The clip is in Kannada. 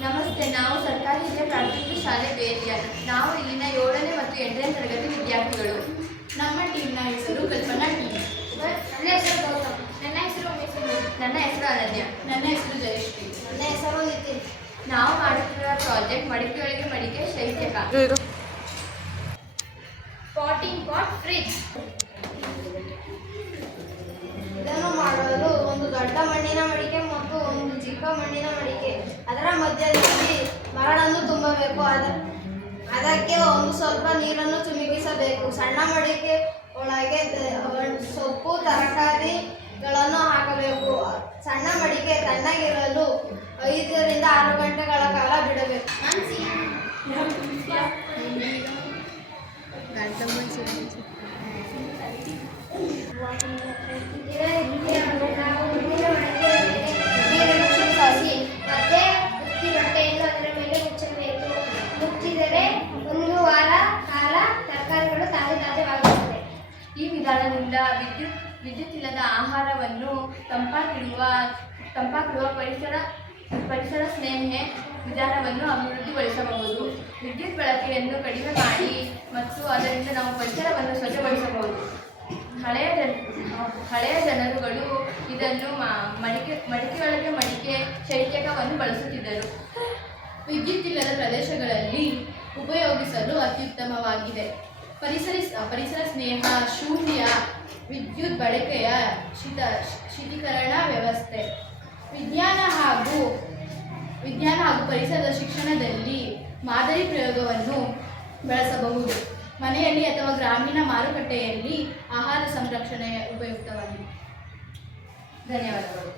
ನಮಸ್ತೆ, ನಾವು ಸರ್ಕಾರಿ ಹಿರಿಯ ಪ್ರಾಥಮಿಕ ಶಾಲೆ ಬೇರಿಯ. ನಾವು ಇಲ್ಲಿನ 7ನೇ ಮತ್ತು 8ನೇ ತರಗತಿ ವಿದ್ಯಾರ್ಥಿಗಳು. ನಮ್ಮ ಟೀಮ್ನ ಹೆಸರು ಕಲ್ಪನಾ ಟೀಮ್. ನನ್ನ ಹೆಸರು ಗೌತಮ್. ನನ್ನ ಹೆಸರು ನನ್ನ ಹೆಸರು ಅನನ್ಯ. ನನ್ನ ಹೆಸರು ಜಯಶ್ರೀ. ನನ್ನ ಹೆಸರು ನಿತಿನ್. ನಾವು ಮಾಡುತ್ತಿರುವ ಪ್ರಾಜೆಕ್ಟ್ ಮಡಿಕೆಯೊಳಗೆ ಮಡಿಕೆ ಶೈತ್ಯಕ. Potting pot fridge. ಇದನ್ನು ಮಾಡಲು ಒಂದು ದೊಡ್ಡ ಮಣ್ಣಿನ ಮಡಿಕೆ ಮತ್ತು ಒಂದು ಚಿಕ್ಕ ಮಣ್ಣಿನ ಮಡಿಕೆ, ಅದರ ಮಧ್ಯದಲ್ಲಿ ಮರಳನ್ನು ತುಂಬಬೇಕು. ಅದಕ್ಕೆ ಒಂದು ಸ್ವಲ್ಪ ನೀರನ್ನು ಚಿಮುಕಿಸಬೇಕು. ಸಣ್ಣ ಮಡಿಕೆ ಒಳಗೆ ಸೊಪ್ಪು ತರಕಾರಿಗಳನ್ನು ಹಾಕಬೇಕು. ಸಣ್ಣ ಮಡಿಕೆ ತಣ್ಣಗಿರಲು 5 ರಿಂದ 6 ಗಂಟೆಗಳ ಕಾಲ ಬಿಡಬೇಕು. ಮತ್ತೆ ಉಕ್ಕಿ ಬಟ್ಟೆಯನ್ನು ಅದರ ಮೇಲೆ ಮುಚ್ಚಬೇಕು. ಮುಚ್ಚಿದರೆ 1 ವಾರ ಕಾಲ ತರಕಾರಿಗಳು ತಾಜಾವಾಗುತ್ತದೆ. ಈ ವಿಧಾನದಿಂದ ವಿದ್ಯುತ್ ಇಲ್ಲದ ಆಹಾರವನ್ನು ತಂಪಾಗಿಡುವ ಪರಿಸರ ಸ್ನೇಹಿ ವಿಧಾನವನ್ನು ಅಭಿವೃದ್ಧಿಗೊಳಿಸಬಹುದು. ವಿದ್ಯುತ್ ಬಳಕೆಯನ್ನು ಕಡಿಮೆ ಮಾಡಿ ಮತ್ತು ಅದರಿಂದ ನಾವು ಪರಿಸರವನ್ನು ಸ್ವಚ್ಛಗೊಳಿಸಬಹುದು. ಹಳೆಯ ಜನರುಗಳು ಇದನ್ನು ಮಡಿಕೆಯೊಳಗೆ ಮಡಿಕೆ ಶೈತ್ಯಕವನ್ನು ಬಳಸುತ್ತಿದ್ದರು. ವಿದ್ಯುತ್ ಇಲ್ಲದ ಪ್ರದೇಶಗಳಲ್ಲಿ ಉಪಯೋಗಿಸಲು ಅತ್ಯುತ್ತಮವಾಗಿದೆ. ಪರಿಸರ ಸ್ನೇಹ ಶೂನ್ಯ ವಿದ್ಯುತ್ ಬಳಕೆಯ ಶೀತೀಕರಣ ವ್ಯವಸ್ಥೆ. ವಿಜ್ಞಾನ ಹಾಗೂ ಪರಿಸರದ ಶಿಕ್ಷಣದಲ್ಲಿ ಮಾದರಿ ಪ್ರಯೋಗವನ್ನು ಬಳಸಬಹುದು. ಮನೆಯಲ್ಲಿ ಅಥವಾ ಗ್ರಾಮೀಣ ಮಾರುಕಟ್ಟೆಯಲ್ಲಿ ಆಹಾರ ಸಂರಕ್ಷಣೆ ಉಪಯುಕ್ತವಾಗಿದೆ. ಧನ್ಯವಾದಗಳು.